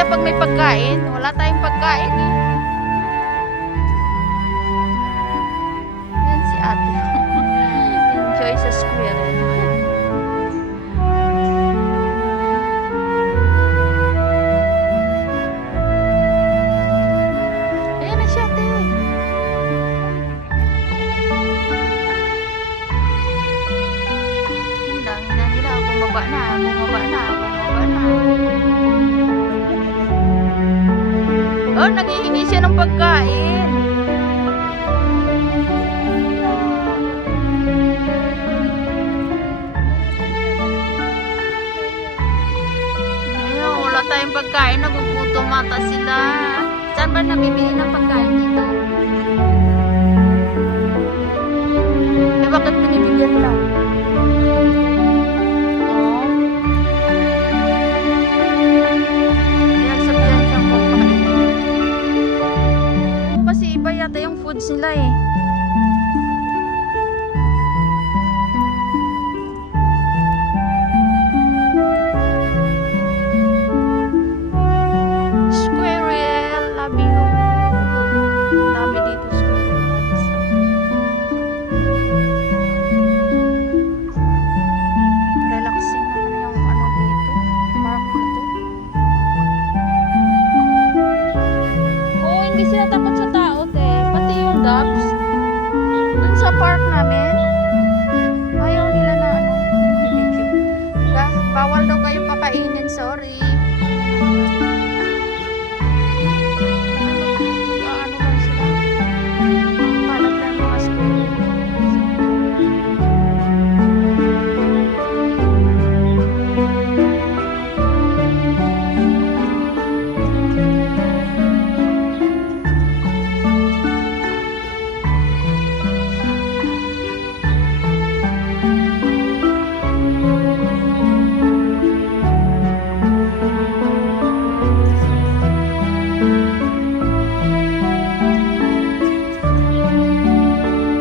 siya pag may pagkain. Wala tayong pagkain eh. Yan si ate. Enjoy sa squirrel. Ayan na siya ate. Ang dami na nila. Bumaba na. Bumaba na. Bumaba na. Oh, naghihingi siya ng pagkain. Ayun, wala tayong pagkain. Nagugutom mata sila. Saan ba nabibili ng pagkain dito? Eh, bakit binibigyan lang? Oh. Kaya sabihan siyang pagkain. Kasi iba yata yung foods nila eh. Squirrel, love you. Dami dito squirrels. Relaxing naman yung ano dito. Park na to. Oo, hindi sila takot sa tao, te. Pati yung dogs. Dun sa park namin, ayaw nila na ano, video. Bawal daw kayo pakainin, sorry. Ano lang sila. Palag lang mga squirrel.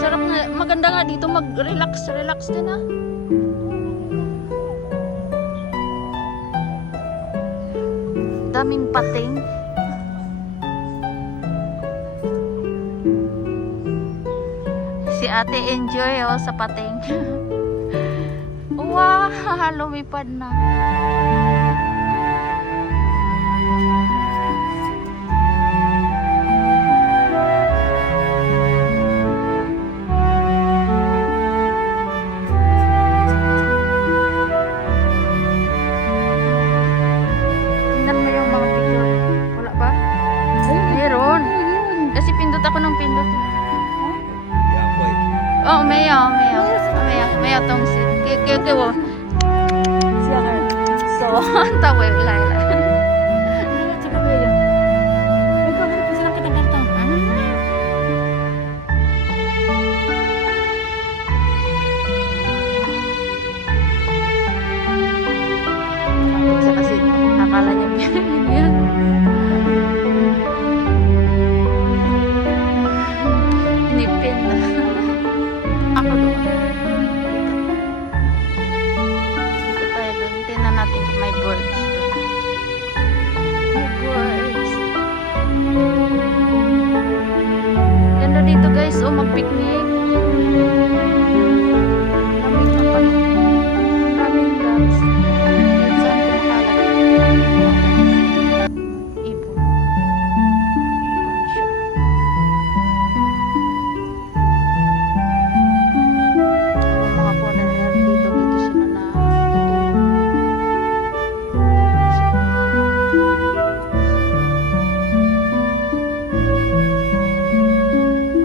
Sarap nga, maganda nga dito mag-relax, relax din ah. Daming pating. Si ate enjoy oh sa pating. Wow, lumipad na. Tingnan mo yung mga picture. Wala ba? Meron. Kasi pindot ako ng pindot. Oh, Maya tong si kaya wo. Siya ka. So, tawa Laila. Tsaka ba yun? May kawin pa silang kitang-karta. Siya kasi akala niya yan. Nipin na. Ako doon. Dito tayo doon. Tingnan natin kung may birds doon. May birds. Ganda dito guys. O mag-picnic. Daming na pala. Daming dogs. Yan saan kumakalat. Ibon. Ibon siya. Yung mga foreigner dito sila na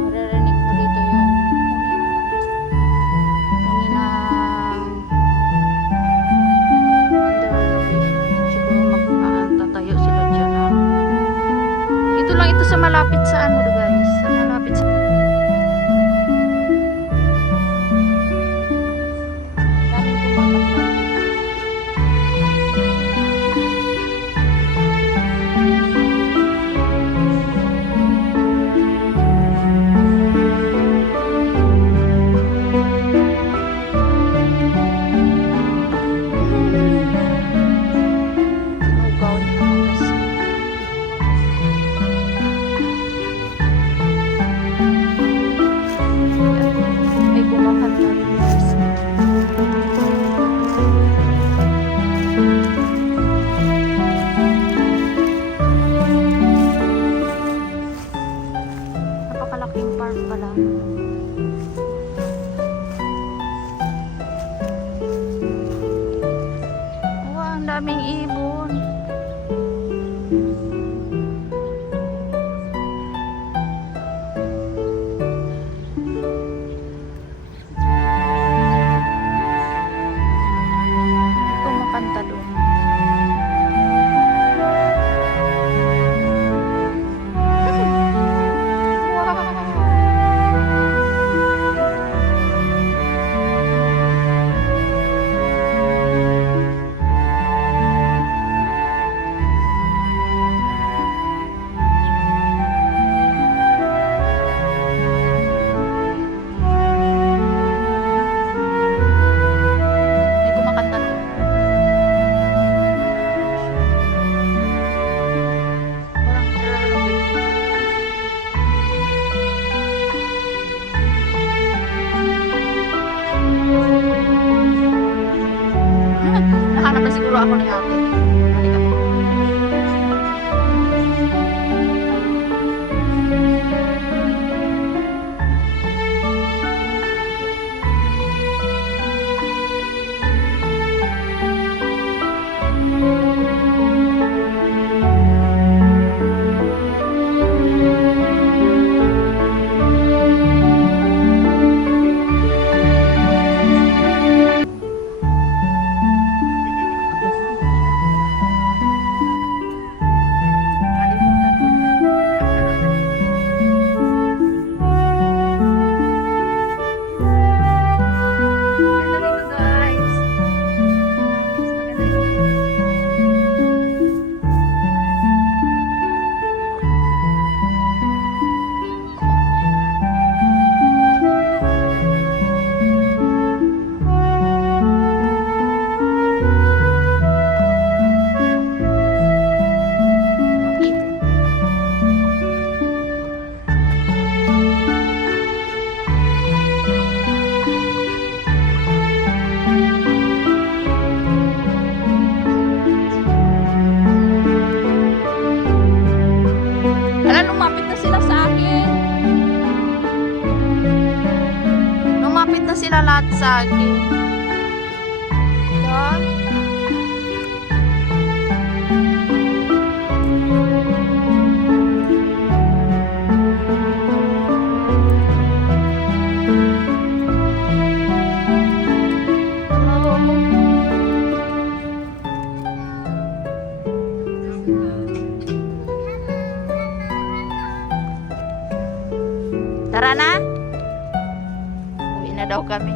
maririnig mo dito yung huni ng under renovation. Siguro magtatayo sila dyan na. Ito lang ito sa malapit sa ano guys, sa malapit sa daming tumatakbo. Lugaw na kasi. sila lahat saging. Diba? Tara na. Uwi na daw kami.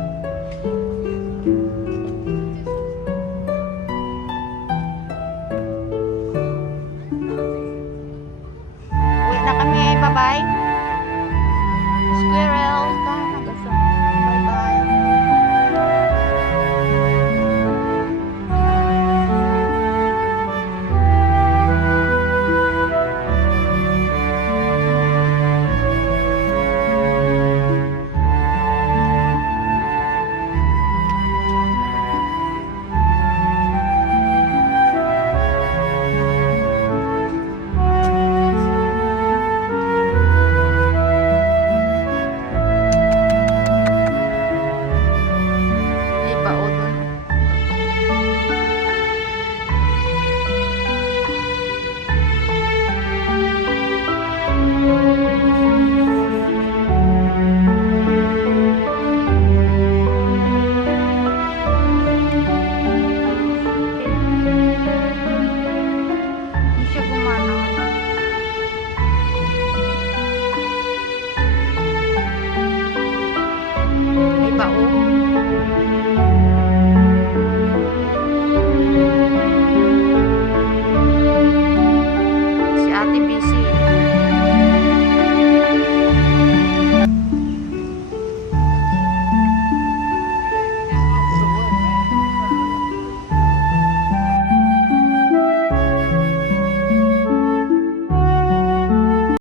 Uwi na kami. Bye-bye.